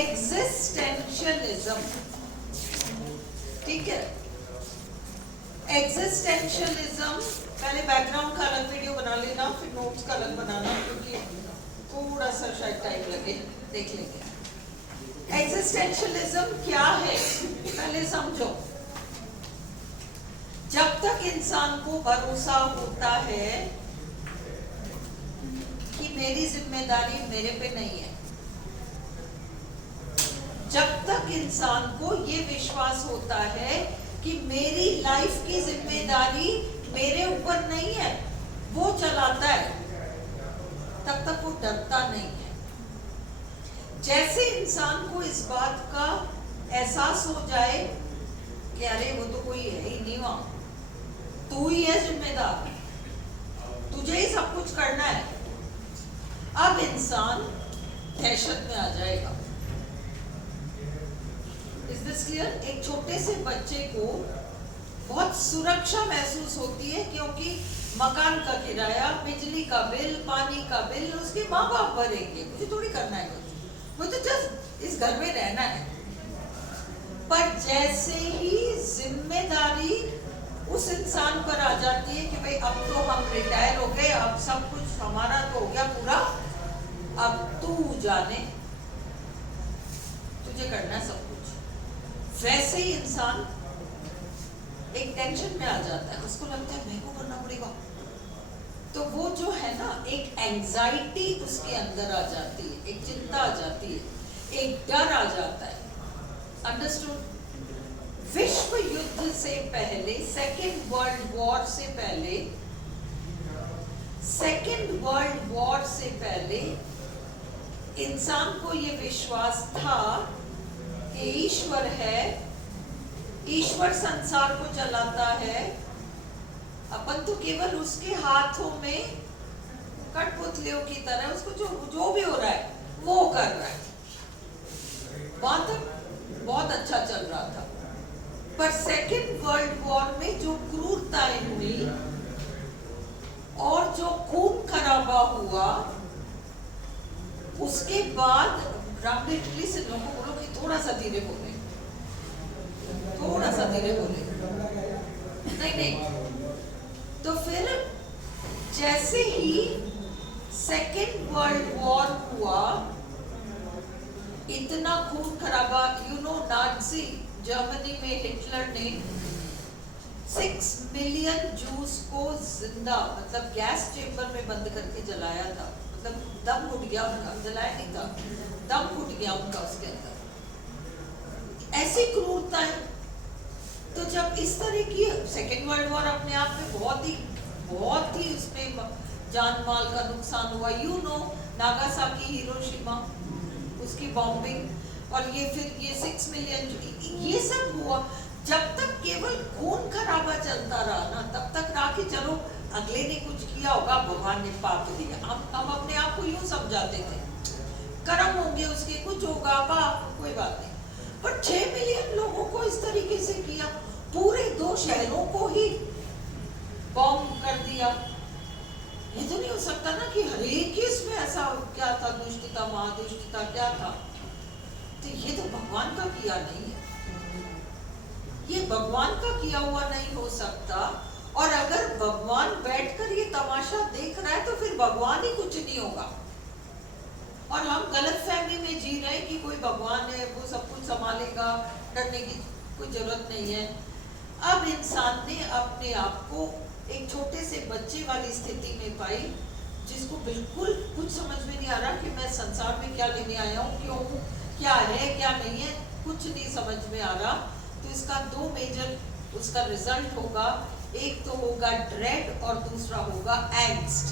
Existentialism, ठीक है। Existentialism, पहले बैकग्राउंड का अलग वीडियो बना लेना, फिर नोट्स का अलग बनाना, क्योंकि थोड़ा सा शायद टाइम लगे, देख लेंगे। एग्जिस्टेंशियलिज्म क्या है पहले समझो। जब तक इंसान को भरोसा होता है कि मेरी जिम्मेदारी मेरे पे नहीं है, जब तक इंसान को ये विश्वास होता है कि मेरी लाइफ की जिम्मेदारी मेरे ऊपर नहीं है, वो चलाता है, तब तक वो डरता नहीं है। जैसे इंसान को इस बात का एहसास हो जाए कि अरे वो तो कोई है ही नहीं, वहां तू ही है जिम्मेदार, तुझे ही सब कुछ करना है, अब इंसान दहशत में आ जाएगा। Is this clear? एक छोटे से बच्चे को बहुत सुरक्षा महसूस होती है, क्योंकि मकान का किराया, बिजली का बिल, पानी का बिल उसके माँ बाप भरेंगे, मुझे थोड़ी करना है कुछ, मुझे जस्ट इस घर में रहना है। पर जैसे ही जिम्मेदारी उस इंसान पर आ जाती है कि भाई अब तो हम रिटायर हो गए, अब सब कुछ हमारा तो हो गया पूरा, अब तू जाने, तुझे करना है सब कुछ, वैसे ही इंसान एक टेंशन में आ जाता है, उसको लगता है मेरे को करना पड़ेगा। तो वो जो है ना, एक एंजाइटी उसके अंदर आ जाती है, एक चिंता आ जाती है, एक डर आ जाता है। अंडरस्टूड? विश्व युद्ध से पहले, सेकेंड वर्ल्ड वॉर से पहले, सेकेंड वर्ल्ड वॉर से पहले इंसान को ये विश्वास था कि ईश्वर है, ईश्वर संसार को चलाता है, अपन तो केवल उसके हाथों में कठपुतलियों की तरह उसको जो भी हो रहा है वो कर रहा है। वहां तक बहुत अच्छा चल रहा था, पर सेकेंड वर्ल्ड वॉर में जो क्रूरताएं हुई और जो खून खराबा हुआ, उसके बाद रामदेव से लोगों को बोलो कि थोड़ा सा धीरे बोले, थोड़ा सा धीरे बोले, नहीं। तो फिर जैसे ही सेकेंड वर्ल्ड वॉर हुआ, इतना खून खराबा, नाज़ी जर्मनी में हिटलर ने 6 मिलियन जूस को जिंदा, मतलब गैस चेंबर में बंद करके जलाया था, मतलब दम घुट गया उनका, जलाया नहीं था, दम घुट गया उनका उसके अंदर। ऐसी क्रूरता है। तो जब इस तरह की सेकेंड वर्ल्ड वॉर अपने आप में बहुत ही उसमें जान माल का नुकसान हुआ, नागासाकी, हिरोशिमा, उसकी बॉम्बिंग, और ये फिर ये 6 मिलियन, ये सब हुआ। जब तक केवल खून खराबा चलता रहा ना, तब तक रहा कि चलो अगले ने कुछ किया होगा, भगवान ने पाप दिया, हम अपने आप को यूं समझाते थे, कर्म होंगे उसके, कुछ होगा, पाप, कोई बात नहीं। पर 6 मिलियन लोगों को इस तरीके से किया, पूरे 2 शहरों को ही बॉम्ब कर दिया। ये तो नहीं हो सकता ना कि हर एक इसमें ऐसा क्या था, दुष्टता, महादुष्टता क्या था। तो ये तो भगवान का किया नहीं है, ये भगवान का किया हुआ नहीं हो सकता। और अगर भगवान बैठकर ये तमाशा देख रहा है तो फिर भगवान ही कुछ नहीं होगा, और हम गलत फहमी में जी रहे हैं कि कोई भगवान है, वो सब कुछ संभालेगा, डरने की कोई जरूरत नहीं है। अब इंसान ने अपने आप को एक छोटे से बच्चे वाली स्थिति में पाई, जिसको बिल्कुल कुछ समझ में नहीं आ रहा कि मैं संसार में क्या लेने आया हूँ, क्यों हूँ, क्या है क्या नहीं है, कुछ नहीं समझ में आ रहा। तो इसका 2 मेजर उसका रिजल्ट होगा, एक तो होगा ड्रेड और दूसरा होगा एंग्स्ट।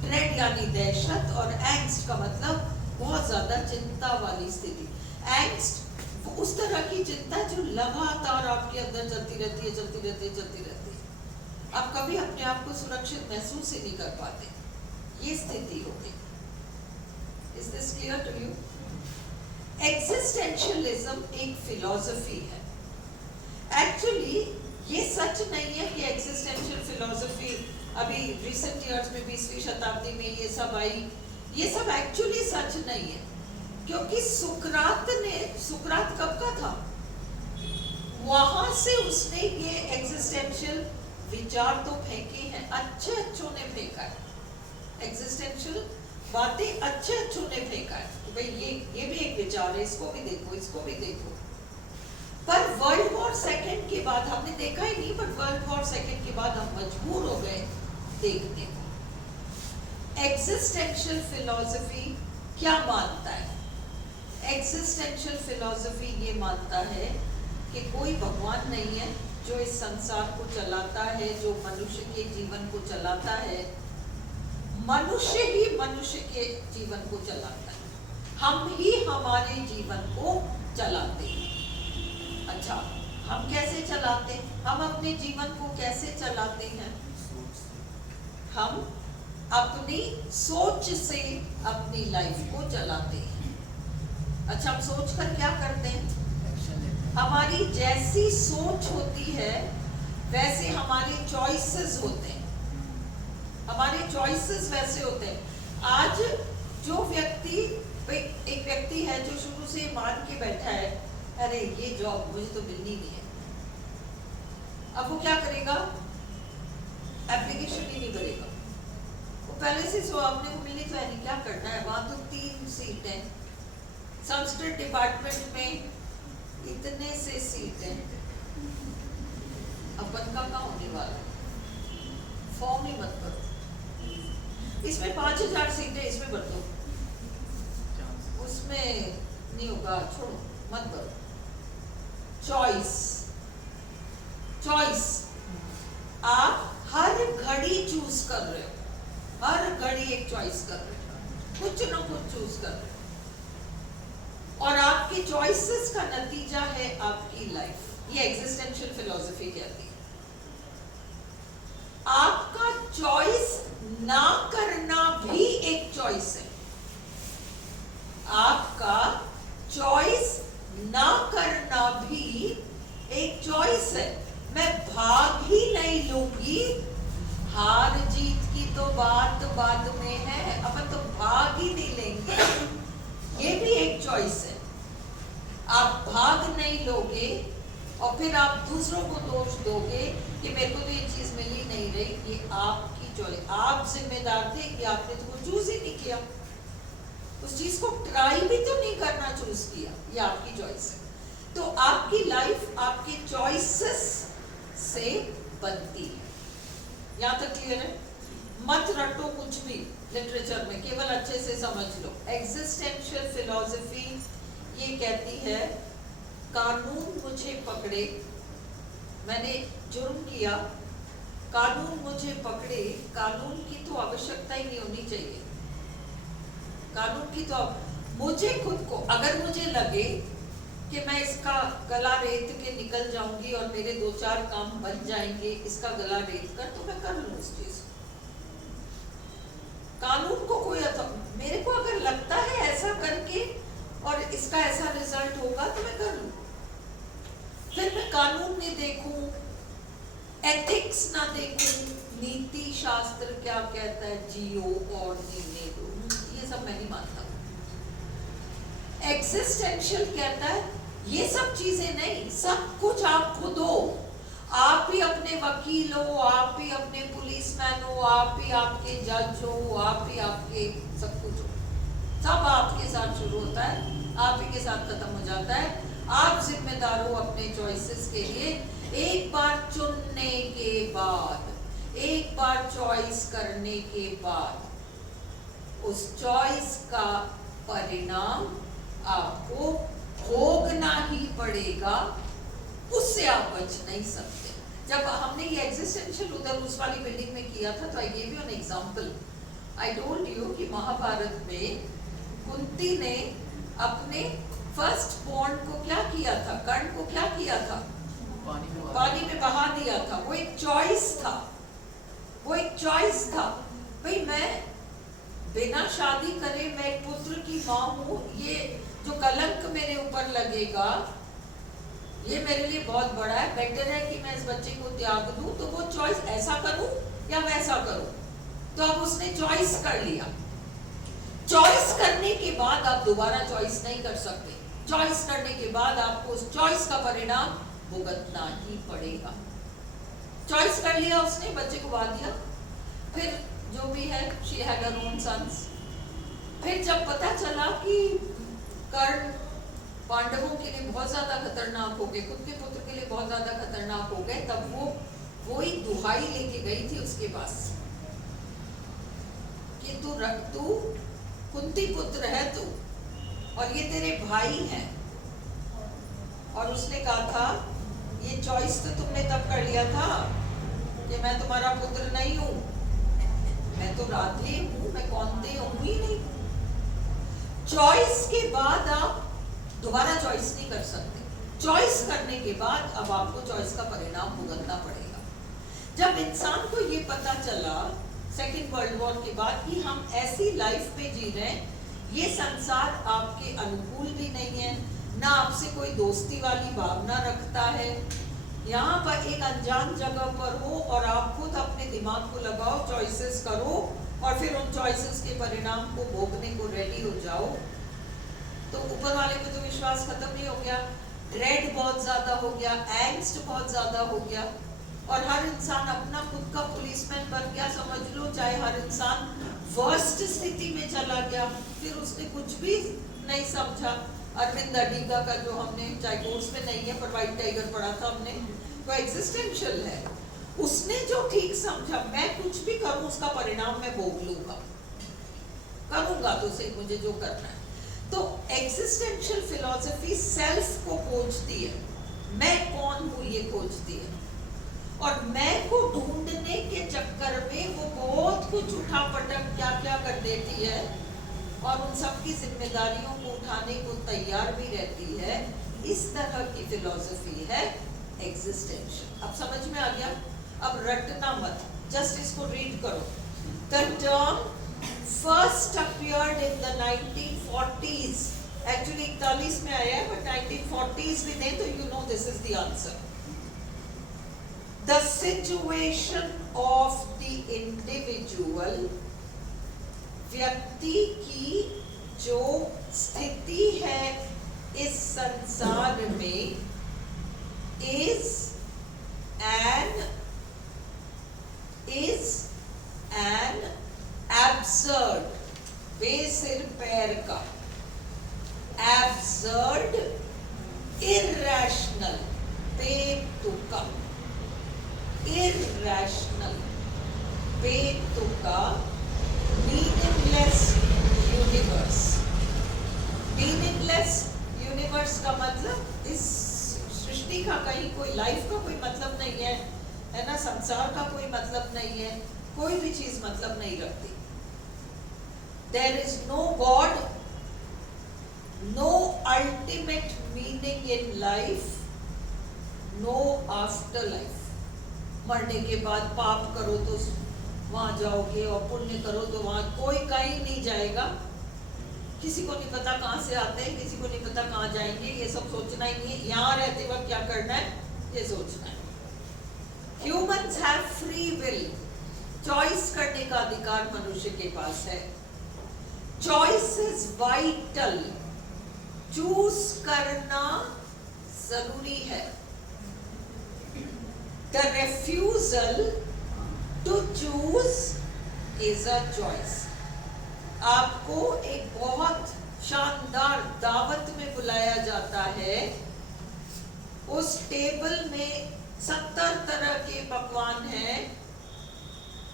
ड्रेड यानी दहशत, और एंग्स्ट का मतलब बहुत ज्यादा चिंता वाली स्थिति। एंग्स्ट वो उस तरह की चिंता जो लगातार आपके अंदर चलती रहती है, चलती रहती है, चलती रहती है, आप कभी अपने आप को सुरक्षित महसूस ही नहीं कर पाते, ये स्थिति होगी। Is this clear to you? Existentialism एक फिलॉसफी है। एक्चुअली ये सच नहीं है कि एग्जिस्टेंशियल फिलॉसफी अभी रिसेंट ईयर्स में 20वीं शताब्दी में ये सब आई, ये सब एक्चुअली सच नहीं है। क्योंकि सुकरात कब का था, वहां से उसने ये एग्जिस्टेंशियल विचार तो फेंके हैं, अच्छों ने फेंका है, एग्जिस्टेंशियल बातें अच्छों ने फेंका है कि भाई ये भी एक विचार है, इसको भी देखो, इसको भी देखो। पर वर्ल्ड वॉर सेकेंड के बाद हमने देखा ही नहीं, बट वर्ल्ड वॉर सेकेंड के बाद हम मजबूर हो गए देखने को। एग्जिस्टेंशियल फिलॉसफी क्या मानता है? एग्जिस्टेंशियल फिलॉसफी ये मानता है कि कोई भगवान नहीं है जो इस संसार को चलाता है, जो मनुष्य के जीवन को चलाता है, मनुष्य ही मनुष्य के जीवन को चलाता है, हम ही हमारे जीवन को चलाते हैं। अच्छा, हम कैसे चलाते हैं? हम अपने जीवन को कैसे चलाते हैं? हम अपनी सोच से अपनी लाइफ को चलाते हैं। अच्छा, हम सोच कर क्या करते हैं? हमारी जैसी सोच होती है वैसे हमारे चॉइसेस होते हैं, हमारे चॉइसेस वैसे होते हैं। आज जो व्यक्ति, एक व्यक्ति है जो शुरू से मान के बैठा है अरे ये जॉब मुझे तो मिलनी नहीं है, अब वो क्या करेगा? एप्लीकेशन ही नहीं करेगा। वो पहले से सो अपने को मिलनी तो है नहीं, क्या करना है, वहां तो 3 सीट है, संस्कृत डिपार्टमेंट में इतने से सीट है, अपन का क्या होने वाला है, फॉर्म ही मत भरो, इसमें 5000 सीट है, इसमें भर दो, उसमें नहीं होगा, छोड़ो मत भरो। चॉइस, चॉइस, आप हर घड़ी चूज कर रहे हो, हर घड़ी एक चॉइस कर रहे हो, कुछ ना कुछ चूज कर रहे हो, और आपके चॉइसेस का नतीजा है आपकी लाइफ। ये एग्जिस्टेंशियल फिलॉसफी कहती है। आपका चॉइस ना करना भी एक चॉइस है, आपका चॉइस ना करना भी एक चॉइस है। मैं भाग ही नहीं लूंगी, हार जीत की तो बात बाद में है, अपन तो भाग ही नहीं लेंगे, ये भी एक चॉइस है। आप भाग नहीं लोगे और फिर आप दूसरों को दोष दोगे कि मेरे को तो ये चीज मिल ही नहीं रही, ये आपकी चॉइस, आप जिम्मेदार थे कि आपने तो वो चूज ही नहीं किया, उस चीज को ट्राई भी तो नहीं करना चूज किया, ये आपकी चॉइस है। तो आपकी लाइफ आपके चॉइसेस से बनती है। यहां तक क्लियर है? मत रटो कुछ भी लिटरेचर में, केवल अच्छे से समझ लो। एग्जिस्टेंशियल फिलॉसफी ये कहती है कानून मुझे पकड़े, मैंने जुर्म किया, कानून मुझे पकड़े, कानून की तो आवश्यकता ही नहीं होनी चाहिए, कानून की तो मुझे खुद को, अगर मुझे लगे कि मैं इसका गला रेत के निकल जाऊंगी और मेरे 2-4 काम बन जाएंगे इसका गला रेत कर, तो मैं कर लूं उस चीज। कानून को कोई मेरे को अगर लगता है ऐसा करके और इसका ऐसा रिजल्ट होगा तो मैं कर लूं, फिर मैं कानून नहीं देखूं, एथिक्स ना देखूं, नीति शास्त्र क्या कहता है, जियो और जीने दो, ये सब मैं नहीं मानता। एग्जिस्टेंशियल कहता है ये सब चीजें नहीं, सब कुछ आप खुद हो, आप ही अपने वकील हो, आप ही अपने पुलिसमैन हो, आप ही आपके जज हो, आप ही आपके सब कुछ हो, सब आपके साथ शुरू होता है, आप ही के साथ खत्म हो जाता है। आप जिम्मेदार हो अपने चॉइसेस के लिए। एक बार चुनने के बाद, एक बार चॉइस करने के बाद उस चॉइस का परिणाम आपको भोगना ही पड़ेगा, उससे आप बच नहीं सकते। जब हमने ये एग्जिस्टेंशियल उधर उस वाली बिल्डिंग में किया था, तो I give you an example. I told you कि महाभारत में कुंती ने अपने फर्स्ट बॉर्न को क्या किया था, कर्ण को क्या किया था, पानी में बहा दिया था। वो एक चॉइस था, वो एक चॉइस था। भाई मैं बिना शादी करे मैं एक पुत्र की माँ हूँ, ये जो कलंक मेरे ऊपर लगेगा ये मेरे लिए बहुत बड़ा है, बेटर है कि मैं इस बच्चे को त्याग दूं। तो वो चॉइस ऐसा करूं या वैसा करूं, तो अब उसने चॉइस कर लिया। चॉइस करने के बाद आप दोबारा चॉइस नहीं कर सकते। चॉइस करने के बाद आपको उस चॉइस का परिणाम भुगतना ही पड़ेगा। चॉइस कर लिया उसने, बच्चे को बहा दिया, फिर जो भी है she had her own sons. फिर जब पता चला कि कर्ण पांडवों के लिए बहुत ज्यादा खतरनाक हो गए, खुद के पुत्र के लिए बहुत ज्यादा खतरनाक हो गए, तब वो ही दुहाई लेके गई थी उसके पास कि तू कुंती पुत्र है तू, और ये तेरे भाई हैं। और उसने कहा था ये चॉइस तो तुमने तब कर लिया था कि मैं तुम्हारा पुत्र नहीं हूं, मैं तो राधे हूं, मैं कौंते हूं ही नहीं। चॉइस के बाद आप दोबारा चॉइस नहीं कर सकते। चॉइस करने के बाद अब आपको चॉइस का परिणाम भुगतना पड़ेगा। जब इंसान को ये पता चला सेकेंड वर्ल्ड वॉर के बाद कि हम ऐसी लाइफ पे जी रहे हैं, ये संसार आपके अनुकूल भी नहीं है, ना आपसे कोई दोस्ती वाली भावना रखता है, यहाँ पर एक अनजान जगह पर हो और आप खुद अपने दिमाग को लगाओ, चॉइसेस करो और फिर उन चॉइसेस के परिणाम को भोगने को रेडी हो जाओ, तो ऊपर वाले पे तो विश्वास खत्म नहीं हो गया। ड्रेड बहुत ज्यादा हो गया, एंग्स्ट बहुत ज्यादा हो गया, और हर इंसान अपना खुद का पुलिसमैन बन गया, समझ लो। चाहे हर इंसान वर्स्ट स्थिति में चला गया, फिर उसने कुछ भी नहीं समझा। अरविंद अडिगा का जो हमने, चाहे कोर्स में नहीं है पर व्हाइट टाइगर पढ़ा था हमने, वो एग्जिस्टेंशियल है। उसने जो ठीक समझा, मैं कुछ भी करूं उसका परिणाम मैं भोग लूंगा, करूंगा तो सही मुझे जो करना है। तो एग्जिस्टेंशियल फिलॉसफी सेल्फ को खोजती है, मैं कौन हूं ये खोजती है, और मैं को ढूंढने के चक्कर में वो बहुत कुछ उठा पटक क्या क्या कर देती है, और उन सब की जिम्मेदारियों को उठाने को तैयार भी रहती है। इस तरह की फिलॉसफी है एग्जिस्टेंशियल। अब समझ में आ गया? अब रटना मत, जस्ट इसको रीड करो। The term first appeared in the 1940s, actually 41 में आया है, but 1940s में नहीं, तो you know this is the answer. The situation of the individual, व्यक्ति की जो स्थिति है इस संसार में, is an absurd, बेसिर पैर का, absurd, irrational, बेतुका, irrational, बेतुका, meaningless universe। meaningless universe का मतलब इस सृष्टि का कहीं कोई लाइफ का कोई मतलब नहीं है ना, संसार का कोई मतलब नहीं है, कोई भी चीज मतलब नहीं रखती। There is no God, no ultimate meaning in life, no afterlife। मरने के बाद पाप करो तो वहां जाओगे और पुण्य करो तो वहां, कोई कहीं नहीं जाएगा। किसी को नहीं पता कहां से आते हैं, किसी को नहीं पता कहां जाएंगे, ये सब सोचना ही नहीं है। यहाँ रहते वक्त क्या करना है ये सोचना है। Humans have free will, choice करने का अधिकार मनुष्य के पास है। चॉइस इज वाइटल, चूज करना जरूरी है। The refusal to choose is a choice. आपको एक बहुत शानदार दावत में बुलाया जाता है, उस टेबल में 70 तरह के पकवान हैं,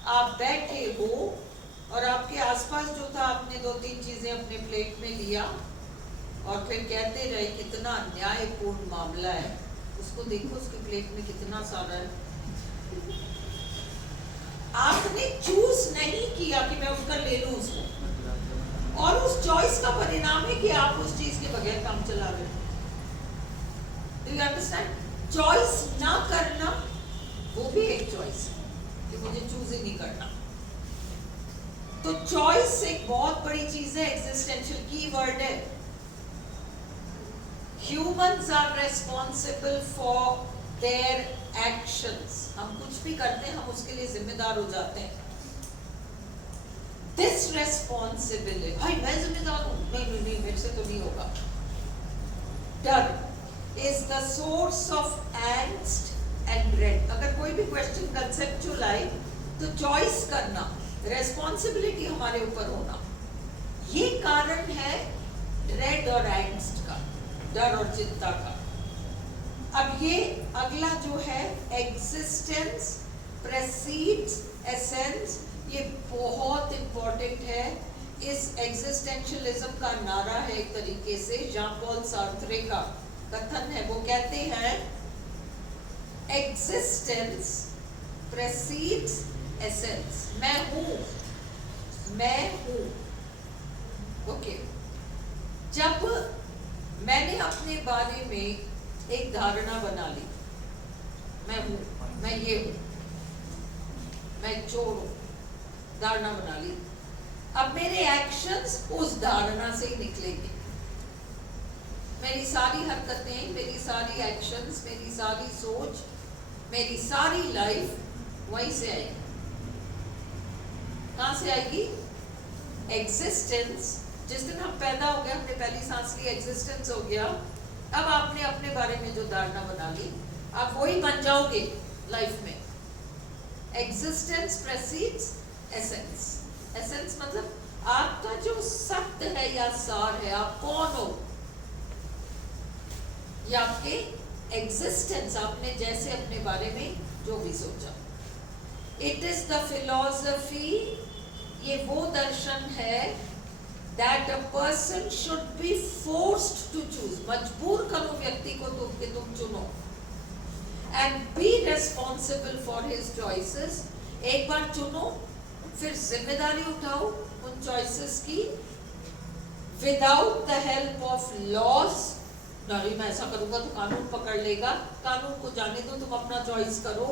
आप बैठे हो और आपके आसपास जो था आपने 2-3 चीजें अपने प्लेट में लिया और फिर कहते रहे कितना अन्यायपूर्ण मामला है, उसको देखो उसके प्लेट में कितना सारा है। आपने चूज नहीं किया कि मैं उसका ले लूं उसको, और उस चॉइस का परिणाम है कि आप उस चीज के बगैर काम चला रहे हो। Do you understand? चॉइस ना करना वो भी एक चॉइस है कि मुझे चूज ही नहीं करना। तो चॉइस एक बहुत बड़ी चीज है, एग्जिस्टेंशियल की वर्ड है। Humans are responsible for their actions. हम कुछ भी करते हैं हम उसके लिए जिम्मेदार हो जाते हैं। दिस रेस्पॉन्सिबिलिटी, भाई मैं जिम्मेदार हूं, नहीं नहीं नहीं मेरे से तो नहीं होगा। डर is the source of angst and dread. अगर कोई भी क्वेश्चन कंसेप्चुअल आए तो चॉइस करना, रेस्पॉन्सिबिलिटी हमारे ऊपर होना, ये कारण है ड्रेड और एंग्स्ट का, डर और चिंता का। अब ये अगला जो है एग्जिस्टेंस प्रेसीड्स एसेंस, ये बहुत इंपॉर्टेंट है। इस एग्जिस्टेंशियलिज्म का नारा है एक तरीके से जॉन पॉल सार्त्रे का कथन है। वो कहते हैं एग्जिस्टेंस प्रेसीड्स एसेंस। मैं हूं, मैं हूं। ओके, जब मैंने अपने बारे में एक धारणा बना ली, मैं हूं, मैं ये हूं, मैं चोर हूं, धारणा बना ली, अब मेरे एक्शंस उस धारणा से ही निकलेंगे। मेरी सारी हरकतें, मेरी सारी एक्शंस, मेरी सारी सोच, मेरी सारी लाइफ वहीं से आएगी। कहां से आएगी? एग्जिस्टेंस। जिस दिन हम पैदा हो गए, हमने पहली सांस ली, एग्जिस्टेंस हो गया। अब आपने अपने बारे में जो धारणा बना ली, आप वही बन जाओगे लाइफ में। Existence precedes essence. एसेंस मतलब आपका जो सत्य है या सार है, आप कौन हो, या आपके एग्जिस्टेंस, आपने जैसे अपने बारे में जो भी सोचा। इट इज द फिलॉसफी, ये वो दर्शन है, that a person should be forced to choose, मजबूर करो व्यक्ति को तुम कि तुम चुनो, and be responsible for his choices. एक बार चुनो, फिर जिम्मेदारी उठाओ उन चॉइसेस की, without the help of loss. नहीं मैं ऐसा करूंगा तो कानून पकड़ लेगा, कानून को जाने दो, तुम अपना चॉइस करो।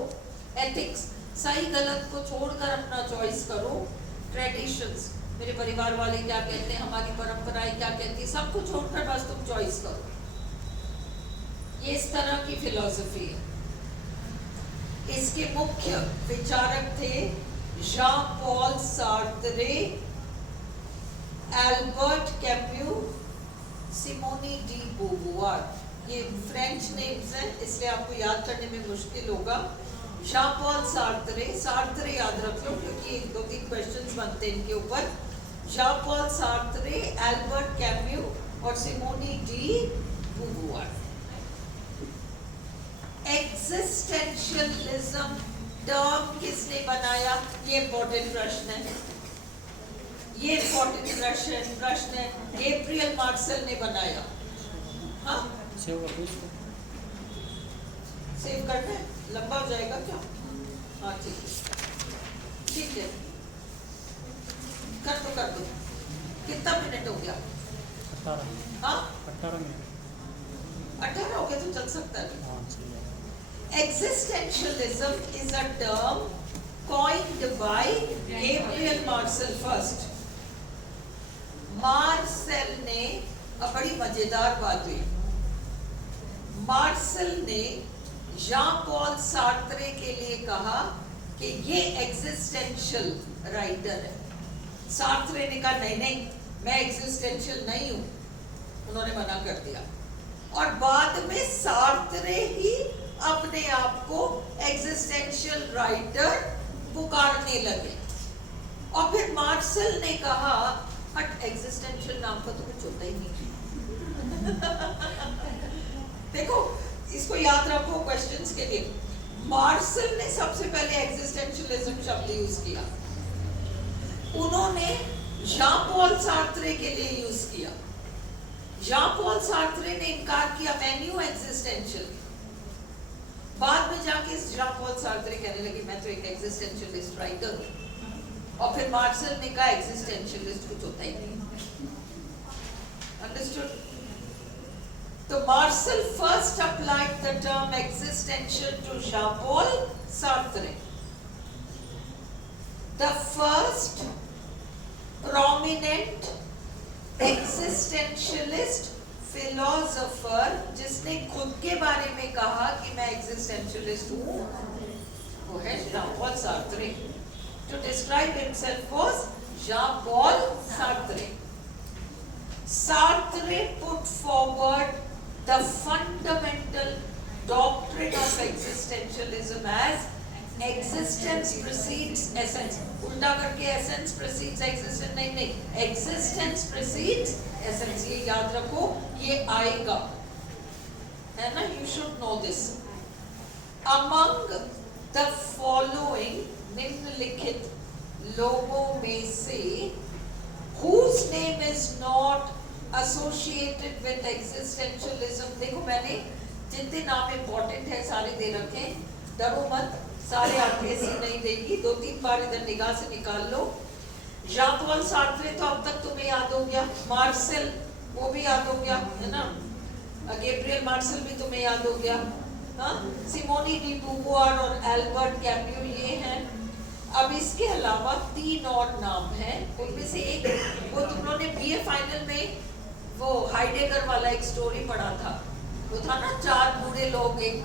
एथिक्स, सही गलत को छोड़कर अपना चॉइस करो। ट्रेडिशंस, मेरे परिवार वाले क्या कहते हैं, हमारी परंपराएं क्या कहती है, सबको छोड़कर बस तुम चॉइस करो। ये इस तरह की फिलॉसफी है। इसके मुख्य विचारक थे Jean Paul Sartre, Albert Camus, Simone de Beauvoir. ये फ्रेंच नेम्स हैं, इसलिए आपको याद करने में मुश्किल होगा। जॉन पॉल सार्त्रे, सार्त्रे याद रख लो क्योंकि 2-3 क्वेश्चंस बनते हैं इनके ऊपर। John Paul Sartre, Albert Camus और सिमोनी डी बोवुआर। एग्जिस्टेंशियलिज्म टर्म किसने बनाया? ये इंपॉर्टेंट प्रश्न है, ये इंपॉर्टेंट प्रश्न है। गैब्रियल मार्सेल ने बनाया। हाँ, सेव करना है, लंबा हो जाएगा क्या? हाँ ठीक है, ठीक है, कर दो। कितना मिनट हो गया? 18। हाँ 18 मिनट। 18 हो गया तो चल सकता है। Existentialism is a term coined by Gabriel Marcel first. Marcel ने, अब बड़ी मजेदार बात हुई, मार्सेल ने जॉन पॉल सार्त्रे के लिए कहा कि ये एग्जिस्टेंशियल राइटर है। सार्त्रे ने कहा नहीं नहीं, मैं एग्जिस्टेंशियल नहीं हूं, उन्होंने मना कर दिया। और बाद में सार्त्रे ही अपने आप को एग्जिस्टेंशियल राइटर पुकारने लगे। और फिर मार्सेल ने कहा हट, एग्जिस्टेंशियल नाम का तो कुछ होता ही नहीं। देखो इसको याद रखो क्वेश्चंस के लिए। मार्सेल ने सबसे पहले एग्जिस्टेंशियलिज्म शब्द यूज किया, उन्होंने जॉन पॉल सार्त्रे के लिए यूज किया। जॉन पॉल सार्त्रे ने इनकार किया, मैं न्यू एग्जिस्टेंशियल। बाद में जाके जॉन पॉल सार्त्रे कहने लगे मैं तो एक एग्जिस्टेंशियलिस्ट राइटर हूं। और फिर मार्सेल ने कहा एग्जिस्टेंशियलिस्ट कुछ होता ही नहीं। अंडरस्टूड? तो Marcel first applied the term existential to Jean Paul Sartre. The first prominent existentialist philosopher जिसने खुद के बारे में कहा कि मैं एग्जिस्टेंशियलिस्ट हूं वो है Jean Paul Sartre. To describe himself was Jean-Paul Sartre. Sartre put forward the fundamental doctrine of existentialism as existence precedes essence. उल्टा करके essence precedes existence नहीं, existence precedes essence. ये याद रखो, ये आएगा, है ना? You should know this. Among the following निम्नलिखित लोगों में से whose name is not associated with existentialism, देखो मैंने जितने नाम इम्पोर्टेंट है सारे दे रखे हैं, डरो मत, सारे आपके ऐसी नहीं देगी, 2-3 बार इधर निगाह से निकाल लो. जॉन पॉल सार्त्रे तो अब तक तुम्हें याद हो गया, मार्सेल वो भी याद हो गया, है ना? गैब्रियल मार्सेल भी तुम्हें याद हो गया, हाँ? सिमोनी डी बुवार और एल्बर्ट कैम्यू ये हैं. अब इसके अलावा 3 और नाम हैं, उनमें से एक वो तुम लोगों ने बीए फाइनल में वो हाइडेगर वाला एक स्टोरी पढ़ा था, वो था ना 4 बूढ़े लोग, एक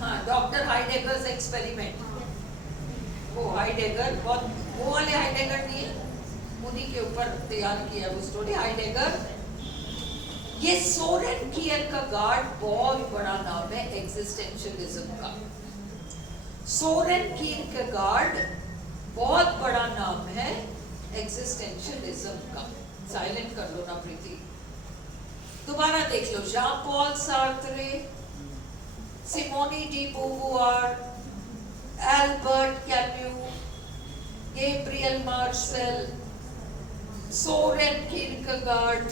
हाँ डॉक्टर हाइडेगर्स एक्सपेरिमेंट. वो हाइडेगर बहुत वो वाले हाइडेगर नहीं है, उन्हीं के ऊपर तैयार किया वो स्टोरी हाइडेगर. ये सोरेन कियरकेगार्ड बहुत बड़ा नाम है एग्जिस्टेंशियलिज्म का. सोरेन कियरकेगार्ड बहुत बड़ा नाम है एग्जिस्टेंशियलिज्म का. साइलेंट कर लो ना प्रीति, दोबारा देख लो. Jean Paul Sartre, Simone de Beauvoir, Albert Camus, Gabriel Marcel, Soren Kierkegaard,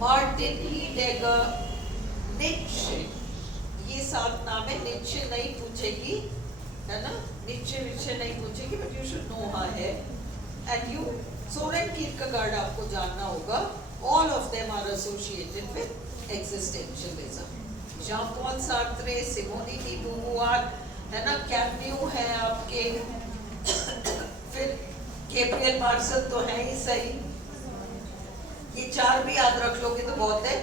Martin Heidegger, Nietzsche. ये 7 नाम है. नीत्शे नहीं पूछेगी, है ना? नीत्शे नहीं पूछेगी, बट यू शुड नो हाँ है. एंड यू सोरेन कियरकेगार्ड आपको जानना होगा. All of them are associated with existentialism. Jean Paul Sartre, Simone de Beauvoir, है ना? कैम्यू है आपके, फिर गैब्रियल मार्सेल तो है ही सही. ये 4 भी याद रख लोगे तो बहुत है.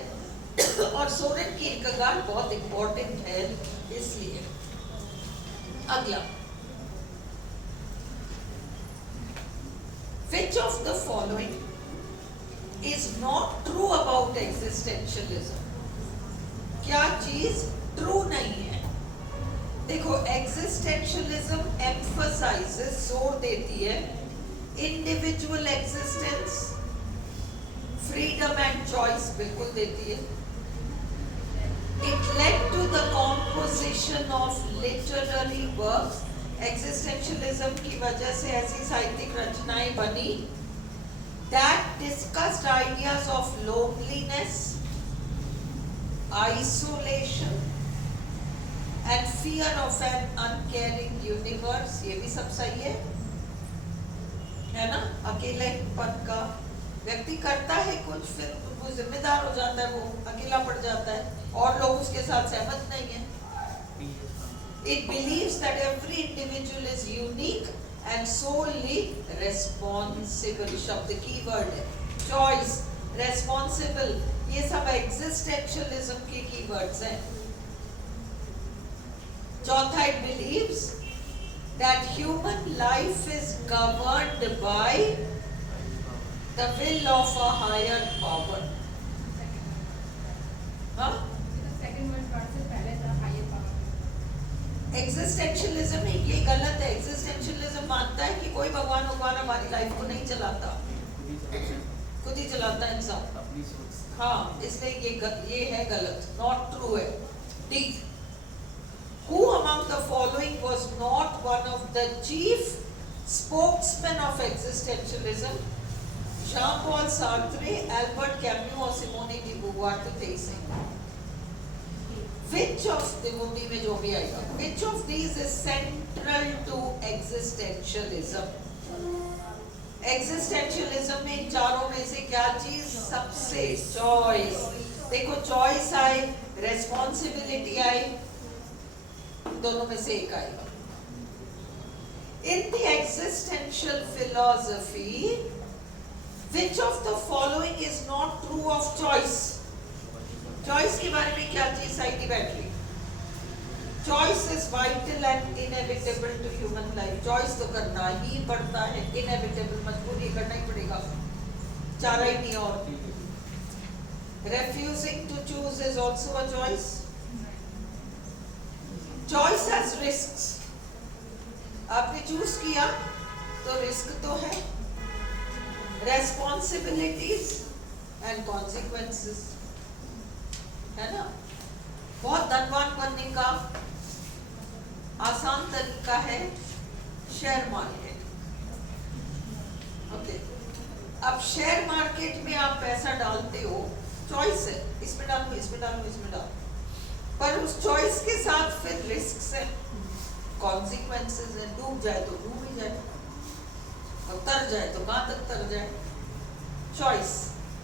और सोरेन कियरकेगार्ड बहुत इंपॉर्टेंट है इसलिए. अगला, which of the following is not true about existentialism? क्या चीज ट्रू नहीं है? देखो, existentialism emphasizes, जोर देती है individual existence, freedom and choice बिल्कुल देती है. It led to the composition of literary works. Existentialism की वजह से ऐसी साहित्यिक रचनाएं बनी that discussed ideas of loneliness, isolation and fear of an uncaring universe. ये भी सब सही है ना? अकेलेपन का व्यक्ति करता है कुछ, फिर वो जिम्मेदार हो जाता है, वो अकेला पड़ जाता है और लोग उसके साथ सहमत नहीं है. It believes that every individual is unique and solely responsible. शब्द की वर्ड है, choice, responsible, ये सब existentialism के keywords हैं. चौथा, it believes that human life is governed by the will of a higher power. हाँ? Existentialism में ये गलत है. Existentialism मानता है कि कोई भगवान हमारी लाइफ को नहीं चलाता, खुद ही चलाता है इंसान. हाँ, इसलिए ये है गलत, नॉट ट्रू है. D, who among the following was not one of the chief spokesmen of existentialism? Jean Paul Sartre, Albert Camus और सिमोनी डी बुवार तो थे ही. Which of the movie में जो भी आएगा, which of these is central to existentialism? Existentialism में इन चारों में से क्या चीज सबसे? चॉइस. देखो, चॉइस आए, रेस्पॉन्सिबिलिटी आए, दोनों में से एक आएगा. In the existential philosophy, which of the following is not true of choice? Choice के बारे में क्या चीज आई थी? Battery. Choice is vital and inevitable to human life. Choice तो करना ही पड़ता है, इनएविटेबल, मजबूरी करना ही पड़ेगा, चारा ही नहीं। और refusing to choose is also a choice. Choice has risks. आपने चूज किया तो रिस्क तो है, रेस्पॉन्सिबिलिटीज एंड कॉन्सिक्वेंसेस, है ना। बहुत धनवान बनने का आसान तरीका है शेयर मार्केट। ओके, अब शेयर मार्केट में आप पैसा डालते हो, चॉइस है, इसमें डालूं, इसमें डालूं, इसमें डालूं, पर उस चॉइस के साथ फिर रिस्क है, कॉन्सिक्वेंसेस है। डूब जाए तो डूब ही जाए, और तर जाए तो कहां तक तर जाए। चॉइस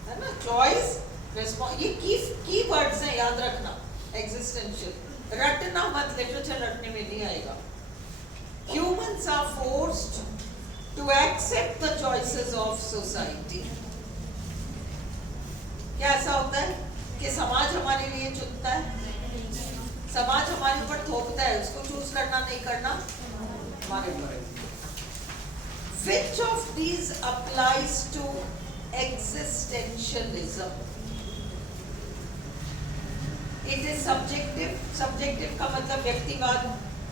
है ना, चॉइस, रिस्पॉन्स, ये की वर्ड्स हैं, याद रखना। एग्जिस्टेंशियल, रटना मत, लिटरेचर रटने में नहीं आएगा। Humans are forced to accept the choices of society. क्या ऐसा होता है कि समाज हमारे लिए चुनता है, समाज हमारे ऊपर थोपता है, उसको चूज करना नहीं करना हमारे ऊपर। Which of these applies to existentialism? It is subjective. Subjective का मतलब व्यक्तिवाद,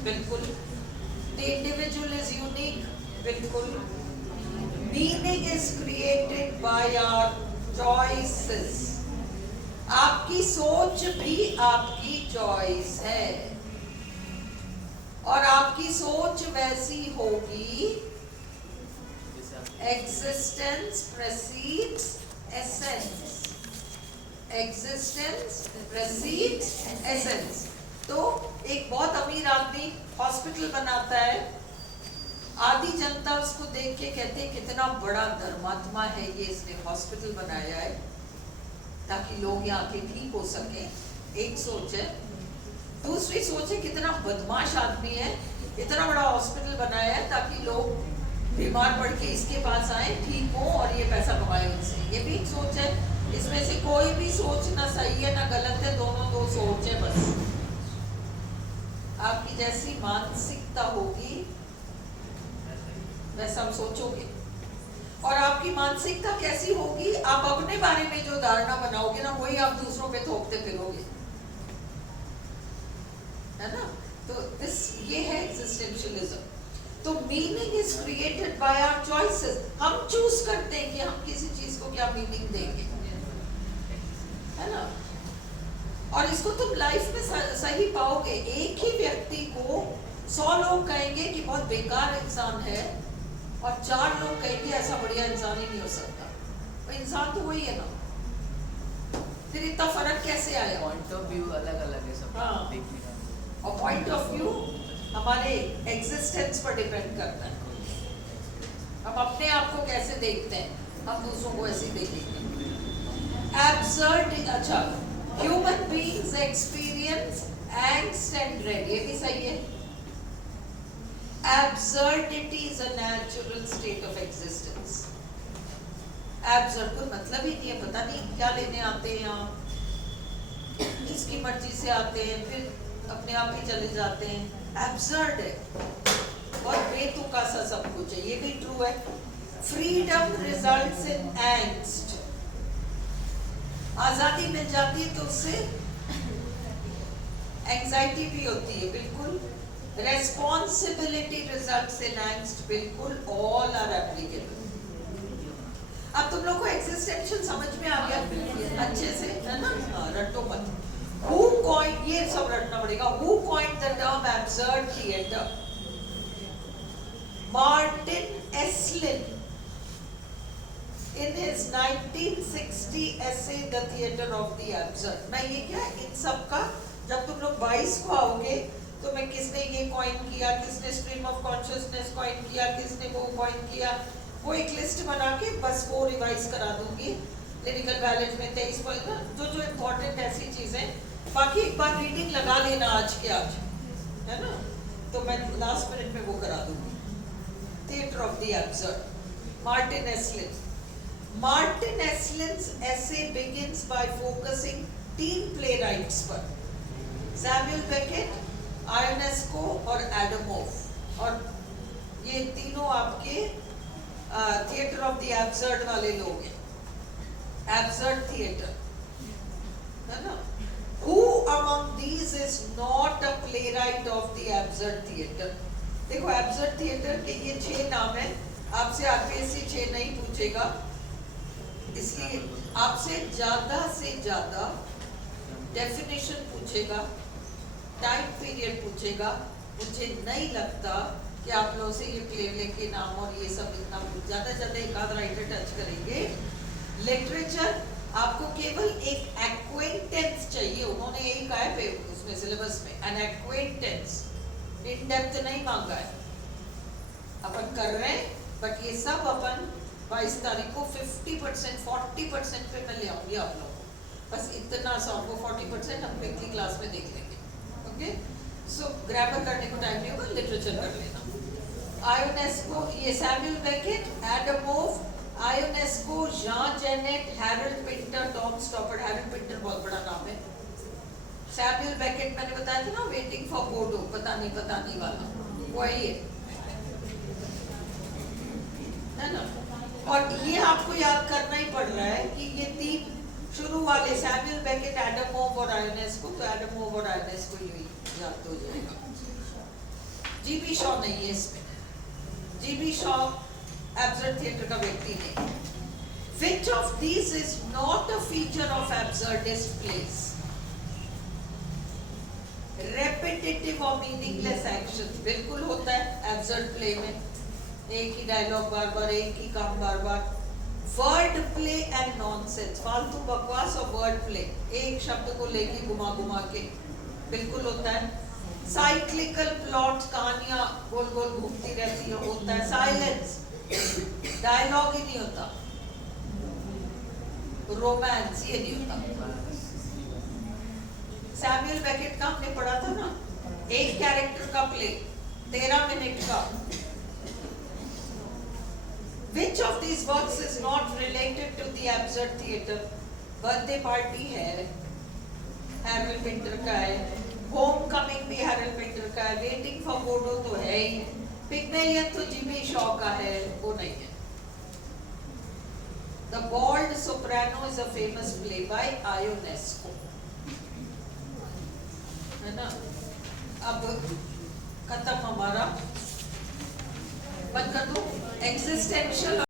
बिल्कुल। The individual is unique, बिल्कुल। Meaning is created by our choices. आपकी सोच भी आपकी चॉइस है, और आपकी सोच वैसी होगी। Existence precedes essence, existence precedes essence. तो एक बहुत अमीर आदमी हॉस्पिटल बनाता है, आधी जनता उसको देख के कहते हैं कितना बड़ा धर्मात्मा है ये, इसने हॉस्पिटल बनाया है ताकि लोग यहाँ के ठीक हो सके। एक सोच है। दूसरी सोच है कितना बदमाश आदमी है, इतना बड़ा हॉस्पिटल बनाया है ताकि लोग बीमार पड़ के इसके पास आए, ठीक हो और ये पैसा कमाए उनसे। ये भी एक सोच है। इसमें से कोई भी सोच ना सही है ना गलत है, दोनों दो सोच है बस। आपकी जैसी मानसिकता होगी वैसा हम सोचोगे, और आपकी मानसिकता कैसी होगी, आप अपने बारे में जो धारणा बनाओगे ना, वही आप दूसरों पे थोपते फिरोगे, है ना। तो ये है एग्जिस्टेंशियलिज्म। तो meaning is created by our choices. हम चूज करते हैं कि हम किसी चीज को क्या मीनिंग देंगे, है ना। और इसको तुम लाइफ में सही पाओगे। एक ही व्यक्ति को 100 लोग कहेंगे कि बहुत बेकार इंसान है, और 4 लोग कहेंगे ऐसा बढ़िया इंसान ही नहीं हो सकता। तो इंसान तो वही है ना, फिर इतना फर्क कैसे आया? पॉइंट ऑफ व्यू अलग अलग है सब। हाँ, देखने का। और पॉइंट ऑफ व्यू हमारे एग्जिस्टेंस पर डिपेंड करता है। हम अपने आप को कैसे देखते हैं, हम दूसरों को ऐसे देखेंगे। एब्सर्ड, अच्छा, human beings experience angst and dread, ये भी सही है। Absurdity is a natural state of existence. Absurd कोई मतलब ही नहीं है, पता नहीं क्या लेने आते हैं यहाँ, जिसकी मर्जी से आते हैं फिर अपने आप ही चले जाते हैं। Absurd है और बेतुका सा सब कुछ है, ये भी ट्रू है। Freedom results in angst. आजादी मिल जाती है तो उससे एंजाइटी भी होती है, बिल्कुल। Responsibility results in angst, बिल्कुल। All are applicable. अब तुम लोग को existential समझ में आ गया अच्छे से, है ना। रटो मत। Who coined, ये सब रटना पड़ेगा। Who coined the term absurd theatre? Martin Esslin in his 1960 essay The Theatre of the Absurd। मैं ये क्या, इन सब का जब तुम लोग 22 को आओगे तो मैं किसने ये कॉइन किया, किसने स्ट्रीम ऑफ कॉन्शियसनेस कॉइन किया, किसने वो कॉइन किया, वो एक लिस्ट बना के बस वो रिवाइज करा दूंगी। लिरिकल बैलेंस में 23 पॉइंट जो जो इम्पोर्टेंट ऐसी चीजें, बाकी एक बार रीडिंग लगा लेना आज के आज, है ना। तो मैं लास्ट मिनट में वो करा दूंगी। Theatre of the absurd, Martin Esslin. Martin Esslin's essay begins by focusing teen playwrights पर। सैमुअल बेकेट, आयोनेस्को और एडमोव, और ये तीनों आपके थिएटर ऑफ द एब्सर्ड वाले लोग हैं, एब्सर्ड थिएटर, है ना। Who among these is not a playwright of the absurd theatre? देखो एब्सर्ड थिएटर के ये 6 नाम है, आपसे आरपीएससी 6 नहीं पूछेगा, इसलिए आपसे से ज्यादा डेफिनेशन पूछेगा, टाइम पीरियड पूछेगा। मुझे नहीं लगता कि आप लोगों से ये प्ले के नाम और ये सब इतना ज्यादा एक आध राइटर टच करेंगे। लिटरेचर आपको केवल एक एक्वेंटेंस चाहिए, उन्होंने यही कहा है उसमें सिलेबस में, एन एक्वेंटेंस, इन डेप्थ नहीं मांगा है। अपन कर रहे हैं, बट ये सब अपन 22 तारीख को 50% 40% पे मैं ले आऊंगी आप लोगों को, बस इतना सा आपको 40% हम क्विकली क्लास में देख लेंगे। ओके, सो ग्रामर करने को टाइम नहीं होगा, लिटरेचर कर लेना। आयोनेस्को, ये Samuel Beckett, Adamov, Ionesco, Jean Genet, Harold Pinter, Tom Stoppard. Harold Pinter बहुत बड़ा नाम है। सैमुअल बेकेट मैंने बताया था ना, वेटिंग फॉर गोडो, पता नहीं वाला, वही है ना। और ये आपको याद करना ही पड़ रहा है कि ये 3 शुरू वाले सैमुअल बेकेट, एडमोव और आयोनेस्को, तो एडमोव और आयोनेस्को यही याद हो जाएगा। जीबी शॉ नहीं है इसमें, जीबी शॉ एब्सर्ड थिएटर का व्यक्ति नहीं। Which of these is not a feature of absurdist plays? Repetitive or meaningless actions बिल्कुल होता है एब्सर्ड प्ले में, एक ही डायलॉग बार बार, एक ही काम बार बार। वर्ड प्ले एंड नॉनसेंस, फालतू बकवास और वर्ड प्ले, एक शब्द को लेके घुमा के, बिल्कुल होता है। साइक्लिकल प्लॉट्स, कहानियां गोल गोल घूमती रहती है, होता है। साइलेंस, डायलॉग ही नहीं होता। रोमांस, ये नहीं होता। सैमुअल बेकेट का हमने पढ़ा था ना, एक कैरेक्टर का प्ले 13 मिनट का। Which of these works is not related to the absurd theatre? Birthday party है, हैरोल्ड पिंटर का है। होम कमिंग भी हैरोल्ड पिंटर का है। वेटिंग फॉर गोडो तो है ही। पिग्मेलियन तो जीबी शॉ का है, वो नहीं है। The Bald Soprano is a famous play by Ionesco, है ना। अब खत्म हमारा, बंद कर दो। एक्सिस्टेंशियल